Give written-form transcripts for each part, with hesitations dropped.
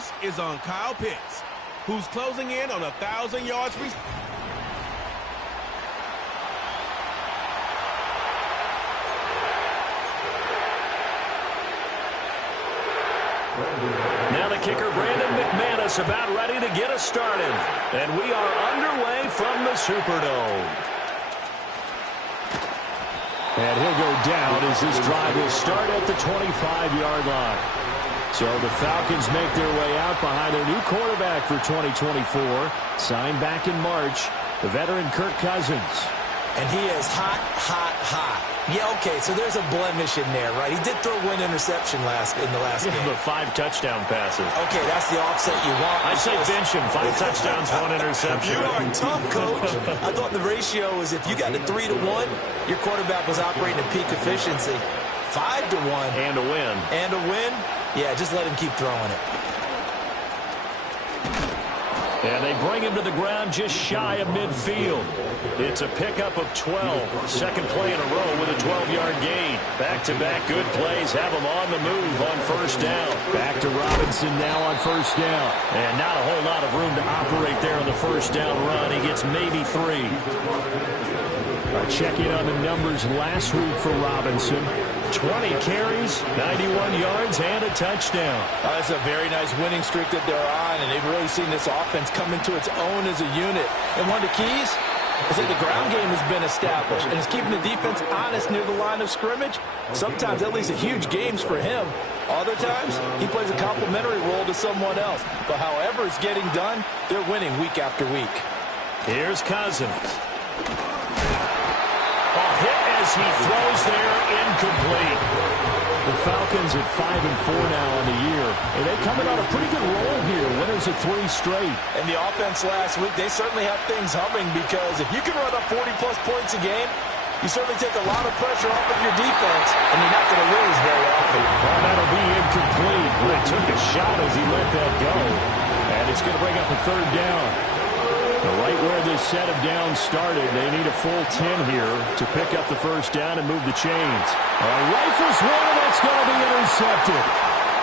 focus is on Kyle Pitts, who's closing in on 1,000 yards. Now the kicker, Brandon McManus, about ready to get us started. And we are underway from the Superdome. And he'll go down as this drive will start at the 25-yard line. So the Falcons make their way out behind their new quarterback for 2024, signed back in March, the veteran Kirk Cousins. And he is hot, hot, hot. Yeah, okay, so there's a blemish in there, right? He did throw one interception in the last game. But 5 touchdown passes. Okay, that's the offset you want. I say bench him. 5 touchdowns, 1 interception. You are tough, Coach. I thought the ratio was if you got to 3-1, your quarterback was operating at peak efficiency. 5-1. And a win. And a win? Yeah, just let him keep throwing it. And they bring him to the ground just shy of midfield. It's a pickup of 12. Second play in a row with a 12-yard gain. Back-to-back good plays have him on the move on first down. Back to Robinson now on first down. And not a whole lot of room to operate there on the first down run. He gets maybe 3. Check in on the numbers last week for Robinson. 20 carries, 91 yards, and a touchdown. That's a very nice winning streak that they're on, and they've really seen this offense come into its own as a unit. And one of the keys is that the ground game has been established, and it's keeping the defense honest near the line of scrimmage. Sometimes that leads to huge games for him. Other times, he plays a complementary role to someone else. But however it's getting done, they're winning week after week. Here's Cousins. Hit as he throws there, incomplete. The Falcons at 5-4 now on the year, and they're coming on a pretty good roll here. Winners of 3 straight. And the offense last week, they certainly have things humming, because if you can run up 40-plus points a game, you certainly take a lot of pressure off of your defense, and you're not going to lose very often. Well, that'll be incomplete. He took a shot as he let that go, and it's going to bring up a third down. Right where this set of downs started, they need a full 10 here to pick up the first down and move the chains. Rifles one, and that's going to be intercepted.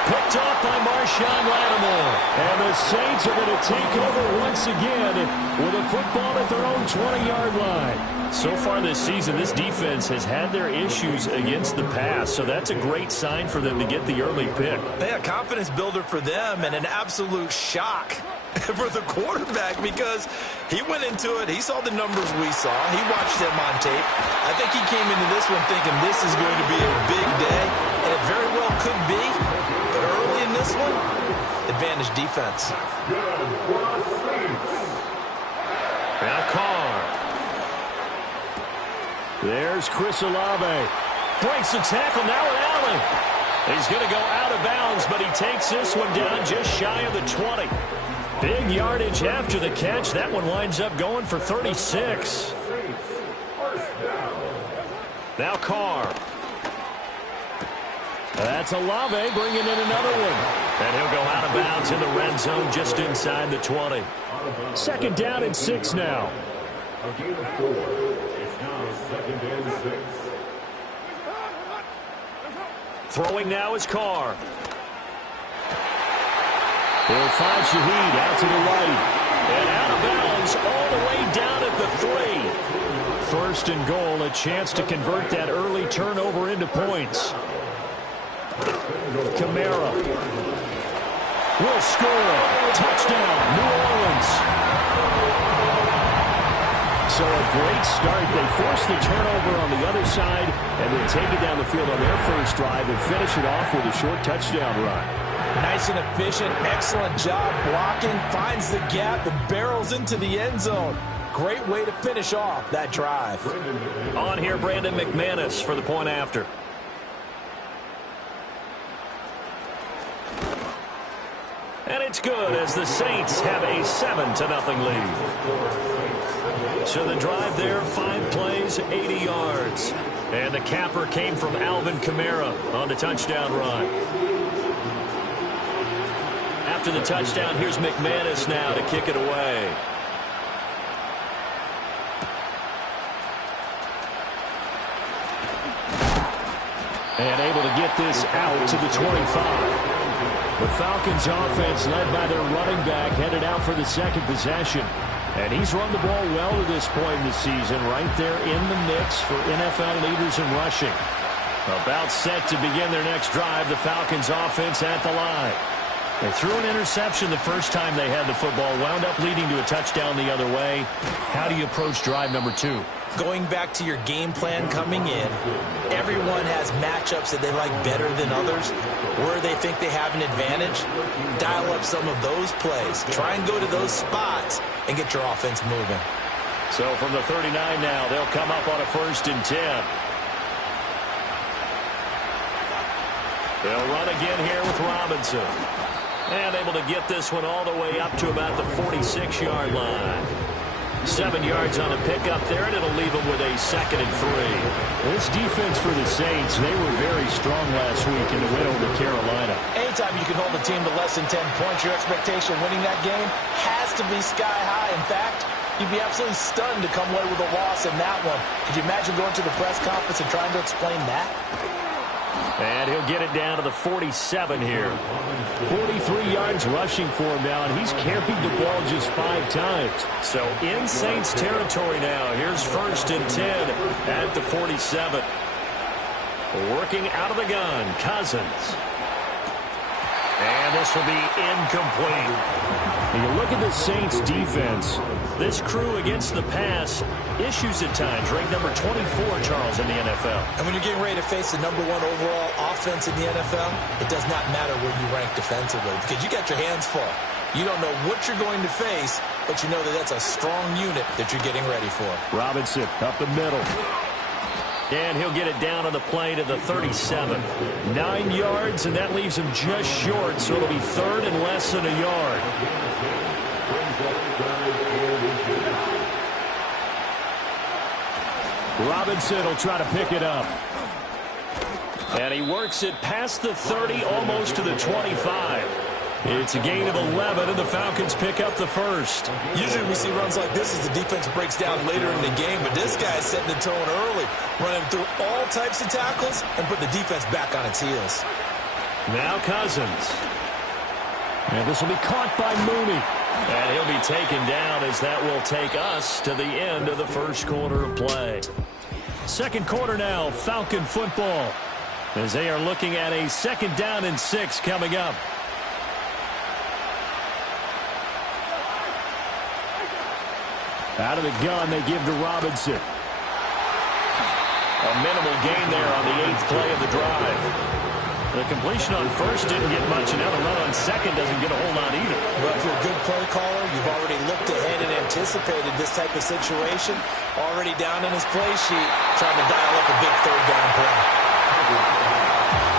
Picked off by Marshawn Lattimore. And the Saints are going to take over once again with a football at their own 20-yard line. So far this season, this defense has had their issues against the pass, so that's a great sign for them to get the early pick. Yeah, confidence builder for them, and an absolute shock for the quarterback, because he went into it, he saw the numbers we saw, he watched them on tape. I think he came into this one thinking this is going to be a big day, and it very well could be, but early in this one, advantage defense. Now Carr. There's Chris Olave. Breaks the tackle, now at Allen. He's going to go out of bounds, but he takes this one down just shy of the 20. Big yardage after the catch. That one winds up going for 36. Now Carr. That's Olave bringing in another one. And he'll go out of bounds in the red zone just inside the 20. Second down and 6 now. Throwing now is Carr. He'll find Shaheed out to the right. And out of bounds all the way down at the 3. First and goal, a chance to convert that early turnover into points. Kamara will score. Touchdown, New Orleans. So a great start. They force the turnover on the other side and then take it down the field on their first drive and finish it off with a short touchdown run. Nice and efficient, excellent job blocking, finds the gap and barrels into the end zone. Great way to finish off that drive. On here, Brandon McManus for the point after. And it's good as the Saints have a 7-0 lead. So the drive there, 5 plays, 80 yards. And the capper came from Alvin Kamara on the touchdown run. After the touchdown, here's McManus now to kick it away. And able to get this out to the 25. The Falcons offense led by their running back headed out for the second possession. And he's run the ball well to this point in the season, right there in the mix for NFL leaders in rushing. About set to begin their next drive, the Falcons offense at the line. They threw an interception the first time they had the football, wound up leading to a touchdown the other way. How do you approach drive number 2? Going back to your game plan coming in, everyone has matchups that they like better than others, where they think they have an advantage. Dial up some of those plays. Try and go to those spots and get your offense moving. So from the 39 now, they'll come up on a 1st and 10. They'll run again here with Robinson. And able to get this one all the way up to about the 46-yard line. 7 yards on the pickup there, and it'll leave them with a 2nd and 3. This defense for the Saints, they were very strong last week in the win over Carolina. Anytime you can hold a team to less than 10 points, your expectation winning that game has to be sky high. In fact, you'd be absolutely stunned to come away with a loss in that one. Could you imagine going to the press conference and trying to explain that? And he'll get it down to the 47 here. 43 yards rushing for him now, and he's carried the ball just 5 times. So in Saints territory now. Here's 1st and 10 at the 47. Working out of the gun, Cousins. And this will be incomplete. When you look at the Saints defense, this crew against the pass, issues at times, ranked number 24, Charles, in the NFL. And when you're getting ready to face the number 1 overall offense in the NFL, it does not matter where you rank defensively because you got your hands full. You don't know what you're going to face, but you know that that's a strong unit that you're getting ready for. Robinson up the middle. And he'll get it down on the play to the 37. 9 yards, and that leaves him just short, so it'll be 3rd and less than a yard. Robinson will try to pick it up. And he works it past the 30, almost to the 25. It's a gain of 11, and the Falcons pick up the 1st. Usually we see runs like this as the defense breaks down later in the game, but this guy's setting the tone early, running through all types of tackles and put the defense back on its heels. Now Cousins. And this will be caught by Mooney. And he'll be taken down as that will take us to the end of the 1st quarter of play. 2nd quarter now, Falcon football, as they are looking at a 2nd down and 6 coming up. Out of the gun, they give to Robinson. A minimal gain there on the 8th play of the drive. The completion on 1st didn't get much, and now the run on 2nd doesn't get a whole lot either. Well, if you're a good play caller, you've already looked ahead and anticipated this type of situation. Already down in his play sheet, trying to dial up a big 3rd down play.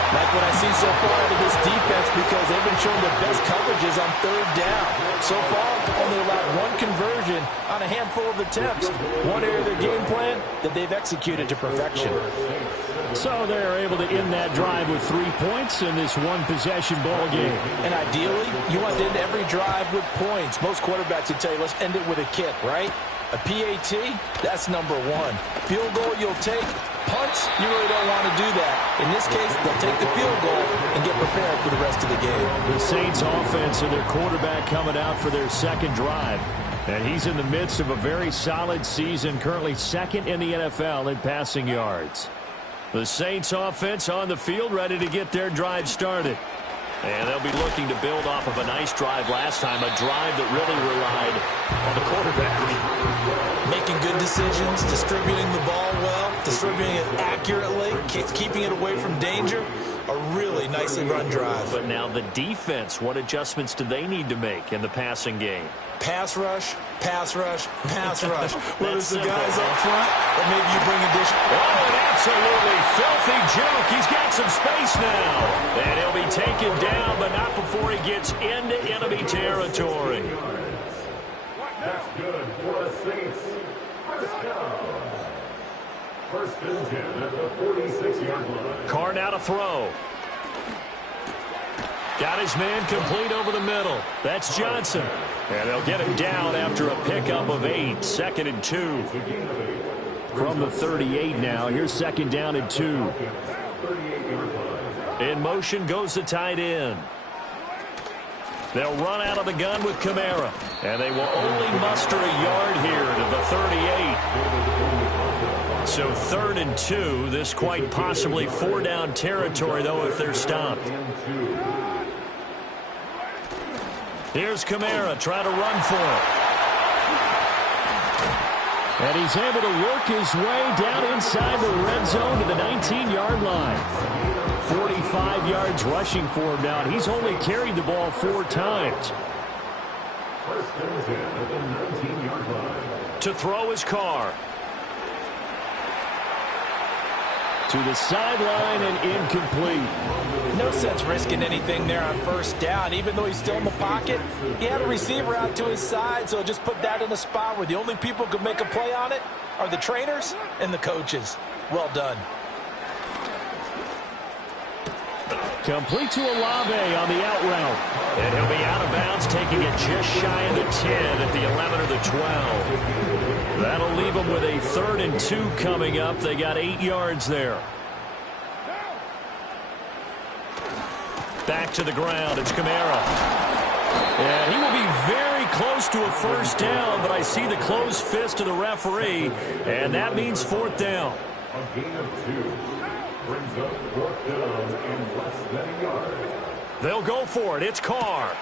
Like what I see so far out of this defense, because they've been showing their best coverages on 3rd down. So far, only allowed 1 conversion on a handful of attempts. One area of their game plan that they've executed to perfection. So they're able to end that drive with 3 points in this 1-possession ball game. And ideally, you want to end every drive with points. Most quarterbacks would tell you, let's end it with a kick, right? A PAT, that's number 1. Field goal you'll take. Punts, you really don't want to do that. In this case, they'll take the field goal and get prepared for the rest of the game. The Saints offense and their quarterback coming out for their 2nd drive. And he's in the midst of a very solid season, currently 2nd in the NFL in passing yards. The Saints offense on the field, ready to get their drive started. And they'll be looking to build off of a nice drive last time, a drive that really relied on the quarterback. Making good decisions, distributing the ball well, distributing it accurately, keeping it away from danger. A really nicely run drive. But now the defense, what adjustments do they need to make in the passing game? Pass rush, pass rush, pass rush. Whether it's the guys up front or maybe you bring additional. Oh, an absolutely filthy joke. He's got some space now. And he'll be taken down, but not before he gets into enemy territory. That's good for the Saints. First and 10 at the 46-yard line. Carr now to throw. Got his man complete over the middle. That's Johnson. And they'll get him down after a pickup of 8. 2nd and 2. From the 38 now. Here's 2nd down and 2. In motion goes the tight end. They'll run out of the gun with Kamara. And they will only muster a yard here to the 38. So 3rd and 2. This quite possibly 4-down territory, though, if they're stopped. Here's Kamara trying to run for it. And he's able to work his way down inside the red zone to the 19-yard line. 45 yards rushing for him now. He's only carried the ball 4 times. First and 10 at the 19-yard line. To throw his car. To the sideline and incomplete. No sense risking anything there on 1st down. Even though he's still in the pocket, he had a receiver out to his side, so just put that in a spot where the only people who could make a play on it are the trainers and the coaches. Well done. Complete to Olave on the out route. And he'll be out of bounds, taking it just shy of the 10 at the 11 or the 12. That'll leave them with a 3rd and 2 coming up. They got 8 yards there. Back to the ground. It's Kamara. And he will be very close to a 1st down, but I see the closed fist of the referee, and that means 4th down. A gain of 2. Brings up 4th down and less than a yard. They'll go for it. It's Carr.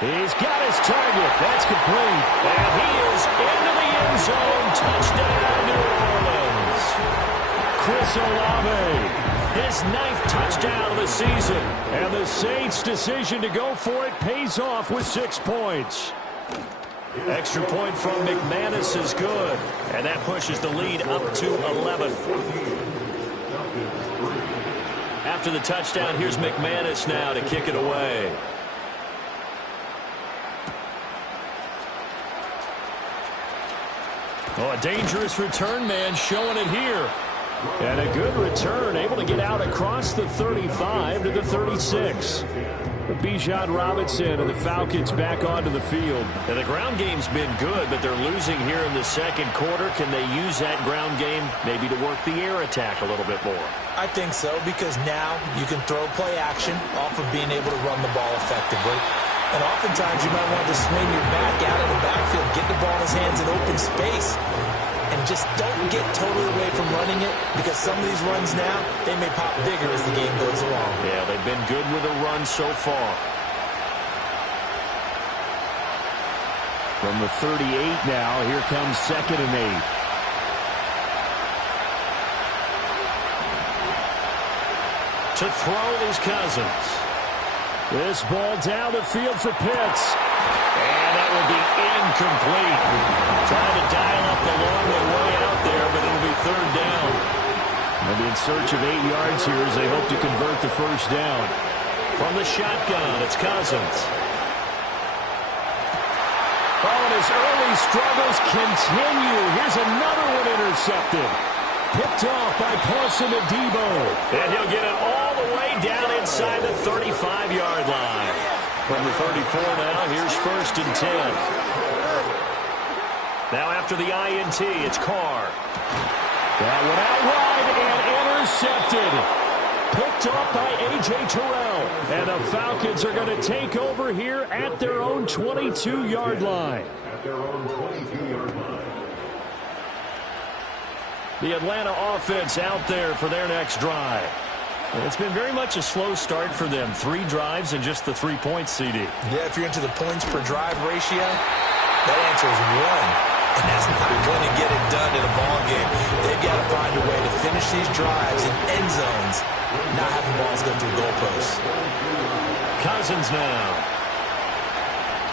He's got his target. That's complete. And he is into the end zone. Touchdown, New Orleans. Chris Olave, his 9th touchdown of the season. And the Saints' decision to go for it pays off with 6 points. Extra point from McManus is good. And that pushes the lead up to 11. After the touchdown, here's McManus now to kick it away. Oh, a dangerous return man showing it here. And a good return, able to get out across the 35 to the 36. Bijan Robinson and the Falcons back onto the field. And the ground game's been good, but they're losing here in the 2nd quarter. Can they use that ground game maybe to work the air attack a little bit more? I think so, because now you can throw play action off of being able to run the ball effectively. And oftentimes you might want to swing your back out of the backfield, get the ball in his hands in open space, and just don't get totally away from running it, because some of these runs now, they may pop bigger as the game goes along. Yeah, they've been good with a run so far. From the 38 now, here comes 2nd and 8. To throw is Cousins. This ball down the field for Pitts. And that will be incomplete. Trying to dial up the long way out there, but it'll be 3rd down. They'll be in search of 8 yards here as they hope to convert the 1st down. From the shotgun, it's Cousins. Oh, and his early struggles continue. Here's another one intercepted. Picked off by Paulson Adebo. And he'll get it all the way down inside the 35-yard line. From the 34 now, here's 1st and 10. Now after the INT, it's Carr. That one out wide and intercepted. Picked off by A.J. Terrell. And the Falcons are going to take over here at their own 22-yard line. At their own 22-yard line. The Atlanta offense out there for their next drive. It's been very much a slow start for them. 3 drives and just the 3 points, CD. Yeah, if you're into the points per drive ratio, that answer is 1. And that's not going to get it done in a ball game. They've got to find a way to finish these drives in end zones, not have the balls go through goalposts. Cousins now.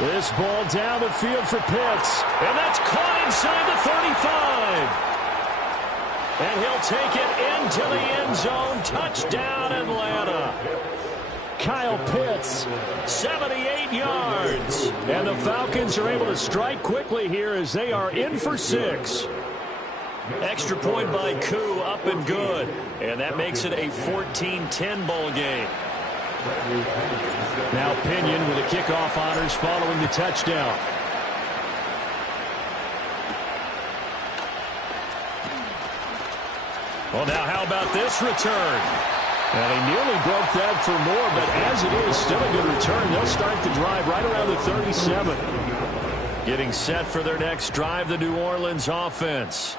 This ball down the field for Pitts. And that's caught inside the 35. And he'll take it into the end zone. Touchdown, Atlanta. Kyle Pitts, 78 yards. And the Falcons are able to strike quickly here as they are in for 6. Extra point by Koo, up and good. And that makes it a 14-10 ball game. Now Pinion with the kickoff honors following the touchdown. Well, now how about this return? And he nearly broke that for more, but as it is, still a good return. They'll start the drive right around the 37. Getting set for their next drive, the New Orleans offense.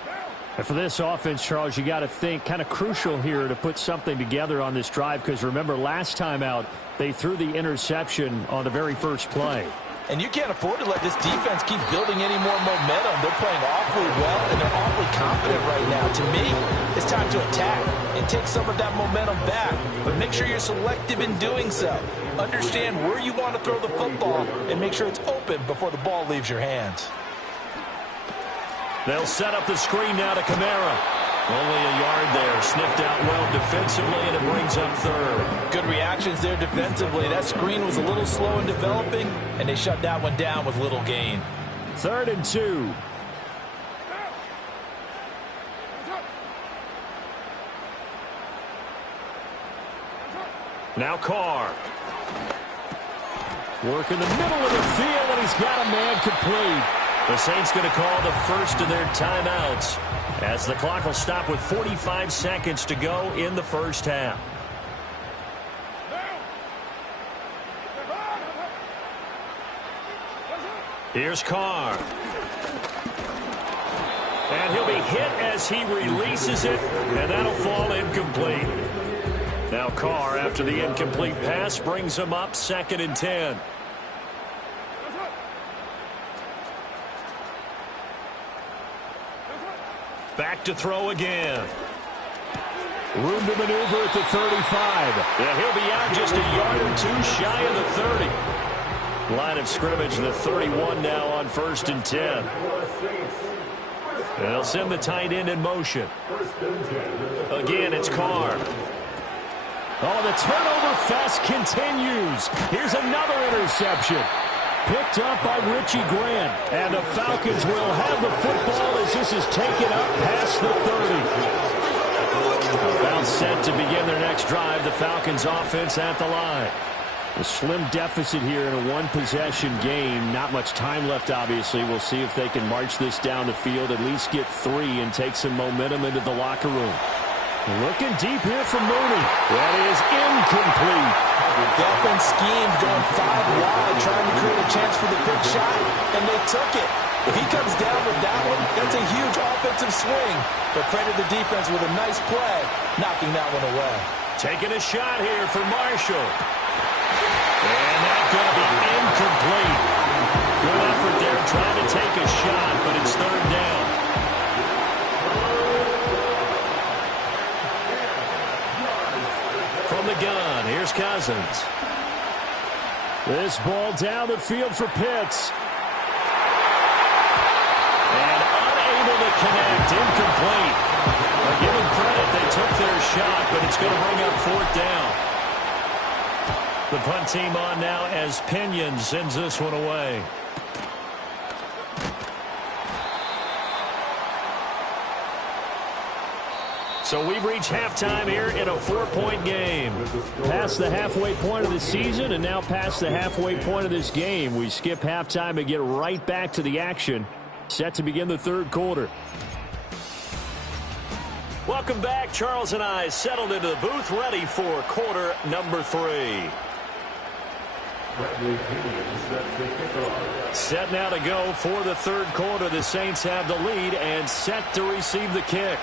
And for this offense, Charles, you got to think kind of crucial here to put something together on this drive, because remember last time out, they threw the interception on the very first play. And you can't afford to let this defense keep building any more momentum. They're playing awfully well, and they're awfully confident right now. To me, it's time to attack and take some of that momentum back. But make sure you're selective in doing so. Understand where you want to throw the football and make sure it's open before the ball leaves your hands. They'll set up the screen now to Kamara. Only a yard there. Sniffed out well defensively, and it brings up third. Good reactions there defensively. That screen was a little slow in developing, and they shut that one down with little gain. 3rd and 2. Now Carr. Work in the middle of the field, and he's got a man complete. The Saints going to call the first of their timeouts as the clock will stop with 45 seconds to go in the first half. Here's Carr. And he'll be hit as he releases it, and that'll fall incomplete. Now Carr, after the incomplete pass, brings him up 2nd and 10. Back to throw again. Room to maneuver at the 35. Yeah, he'll be out just a yard or two shy of the 30. Line of scrimmage, the 31 now on 1st and 10. They'll send the tight end in motion. Again, it's Carr. Oh, the turnover fest continues. Here's another interception. Picked up by Richie Grant. And the Falcons will have the football as this is taken up past the 30. About set to begin their next drive. The Falcons offense at the line. A slim deficit here in a one-possession game. Not much time left, obviously. We'll see if they can march this down the field, at least get 3 and take some momentum into the locker room. Looking deep here from Mooney. That is incomplete. The offense schemed going 5 wide, trying to create a chance for the big shot, and they took it. If he comes down with that one, that's a huge offensive swing. But credit the defense with a nice play, knocking that one away. Taking a shot here for Marshall. And that's going to be incomplete. Good effort there trying to take a shot, but it's 3rd down. From the gun, here's Cousins. This ball down the field for Pitts. And unable to connect, incomplete. Give them credit, they took their shot, but it's going to bring up 4th down. The punt team on now as Pinion sends this one away. So we've reached halftime here in a 4-point game. Past the halfway point of the season and now past the halfway point of this game. We skip halftime and get right back to the action. Set to begin the 3rd quarter. Welcome back. Charles and I settled into the booth ready for quarter number 3. Set now to go for the 3rd quarter. The Saints have the lead and set to receive the kick.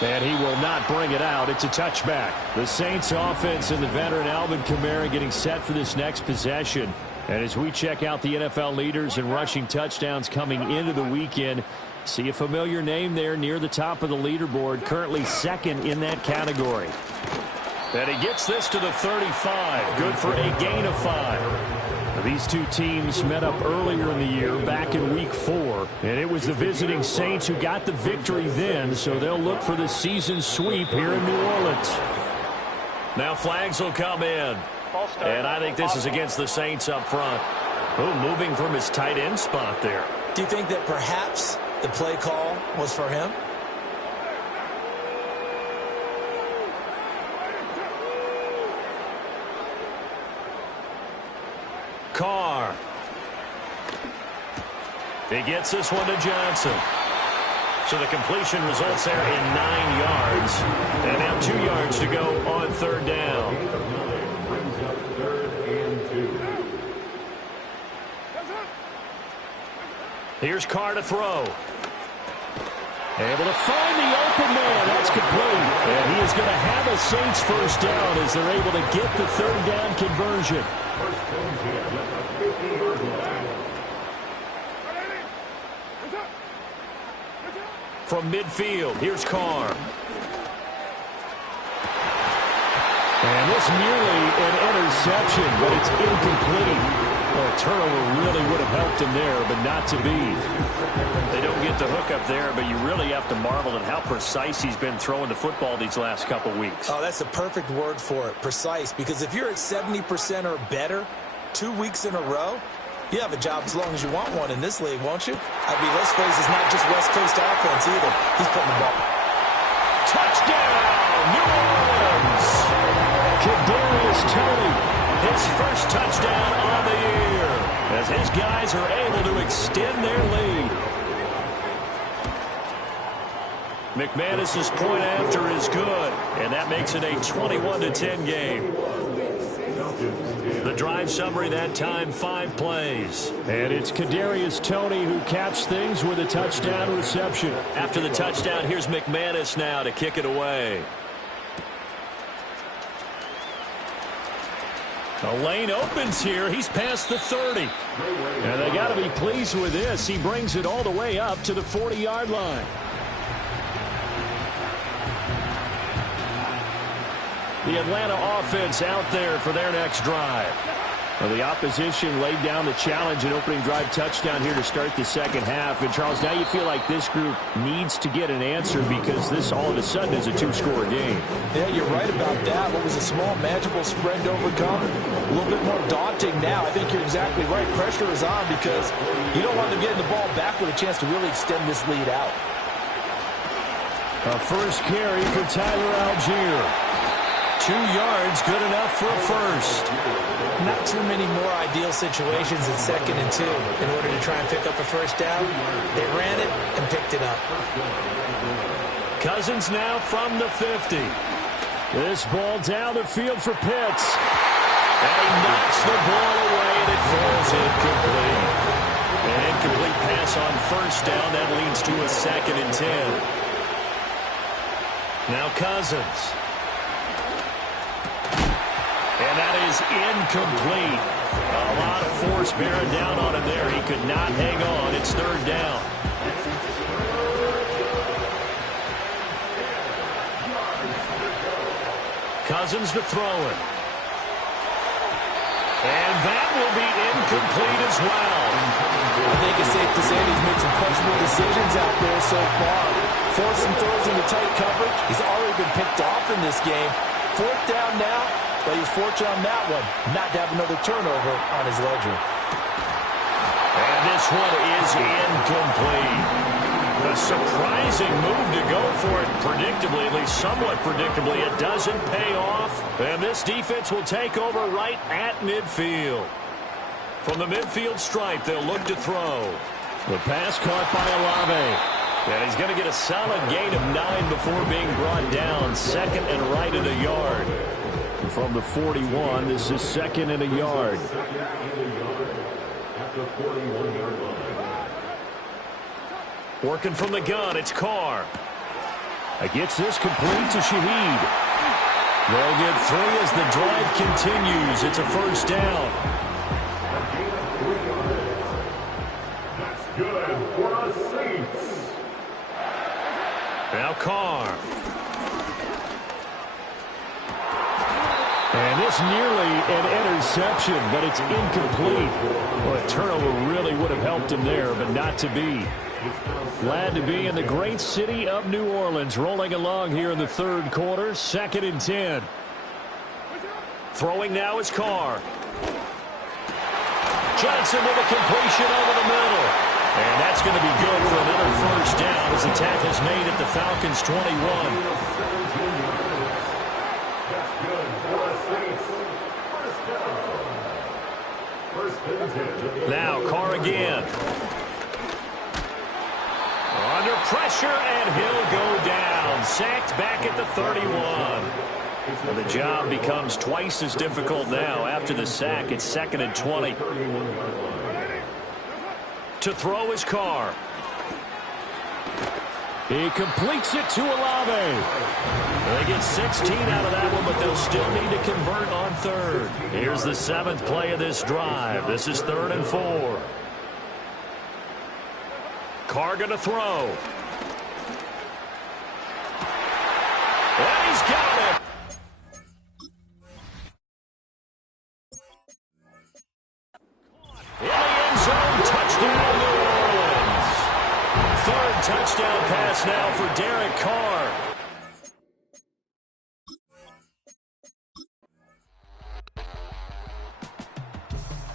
And he will not bring it out. It's a touchback. The Saints offense and the veteran Alvin Kamara getting set for this next possession. And as we check out the NFL leaders in rushing touchdowns coming into the weekend, see a familiar name there near the top of the leaderboard, currently 2nd in that category. And he gets this to the 35. Good for a gain of 5. These two teams met up earlier in the year, back in Week 4. And it was the visiting Saints who got the victory then, so they'll look for the season sweep here in New Orleans. Now flags will come in. And I think this is against the Saints up front. Oh, moving from his tight end spot there. Do you think that perhaps the play call was for him? Carr. He gets this one to Johnson. So the completion results there in 9 yards. And now 2 yards to go on third down. Brings up 3rd and 2. Here's Carr to throw. Able to find the open man. That's complete. And he is going to have a Saints first down as they're able to get the third down conversion. First and 10 at the 50-yard line. From midfield, here's Carr. And this nearly an interception, but it's incomplete. Well, a turnover really would have helped him there, but not to be. They don't get the hook up there, but you really have to marvel at how precise he's been throwing the football these last couple weeks. Oh, that's the perfect word for it, precise, because if you're at 70% or better 2 weeks in a row, you have a job as long as you want one in this league, won't you? I mean, let's face it, it's not just West Coast offense either. He's putting the ball. Touchdown, New Orleans! Kadarius Toney, his first touchdown on the year, as his guys are able to extend their lead. McManus's point after is good, and that makes it a 21-10 game. The drive summary that time, 5 plays. And it's Kadarius Toney who caps things with a touchdown reception. After the touchdown, here's McManus now to kick it away. The lane opens here. He's past the 30. And they got to be pleased with this. He brings it all the way up to the 40-yard line. The Atlanta offense out there for their next drive. Well, the opposition laid down the challenge and opening drive touchdown here to start the second half. And, Charles, now you feel like this group needs to get an answer because this all of a sudden is a 2-score game. Yeah, you're right about that. What was a small, manageable spread to overcome, a little bit more daunting now. I think you're exactly right. Pressure is on because you don't want them getting the ball back with a chance to really extend this lead out. A first carry for Tyler Algier. 2 yards, good enough for a first. Not too many more ideal situations at 2nd and 2 in order to try and pick up a first down. They ran it and picked it up. Cousins now from the 50. This ball down the field for Pitts. And he knocks the ball away and it falls incomplete. An incomplete pass on first down. That leads to a 2nd and 10. Now Cousins. And that is incomplete. A lot of force bearing down on him there. He could not hang on. It's 3rd down. Cousins to throw it. And that will be incomplete as well. I think it's safe to say he's made some questionable decisions out there so far. Forced some throws into tight coverage. He's already been picked off in this game. 4th down now. But he's fortunate on that one, not to have another turnover on his ledger. And this one is incomplete. A surprising move to go for it predictably, at least somewhat predictably. It doesn't pay off. And this defense will take over right at midfield. From the midfield stripe, they'll look to throw. The pass caught by Olave. And he's going to get a solid gain of 9 before being brought down. 2nd and right at a yard. From the 41, this is 2nd and a yard. Working from the gun, it's Carr. Gets this complete to Shaheed. They'll get 3 as the drive continues. It's a first down. That's good for the Saints. Now Carr. And this nearly an interception, but it's incomplete. Well, a turnover really would have helped him there, but not to be. Glad to be in the great city of New Orleans, rolling along here in the 3rd quarter, 2nd and 10. Throwing now is Carr. Johnson with a completion over the middle. And that's going to be good for another first down as the tackle's made at the Falcons' 21. Now Carr again. On Under pressure, and he'll go down. Sacked back at the 31. And the job becomes twice as difficult now. After the sack, it's 2nd and 20. To throw his Carr. He completes it to Olave. They get 16 out of that one, but they'll still need to convert on 3rd. Here's the 7th play of this drive. This is 3rd and 4. Carr going to throw. And he's got it. In the end zone, touchdown New Orleans. 3rd touchdown pass now for Derek Carr.